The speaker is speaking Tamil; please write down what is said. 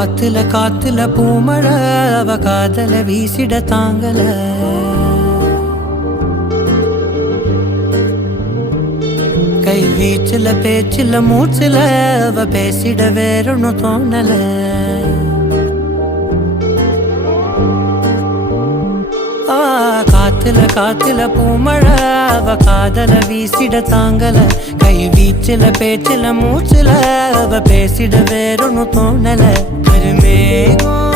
காத்துல காத்துல பூமழை அவ காதல வீசிட தாங்கல கை வீச்சுல பேச்சுல மூச்சுல அவ பேசிட வேறொன்னு தோணல காத்துல காத்துல பூமழை அவ காதல வீசிட தாங்கல கை வீச்சுல பேச்சுல மூச்சுல அவ பேசிட வேறொன்னு தோணல கருமேகம்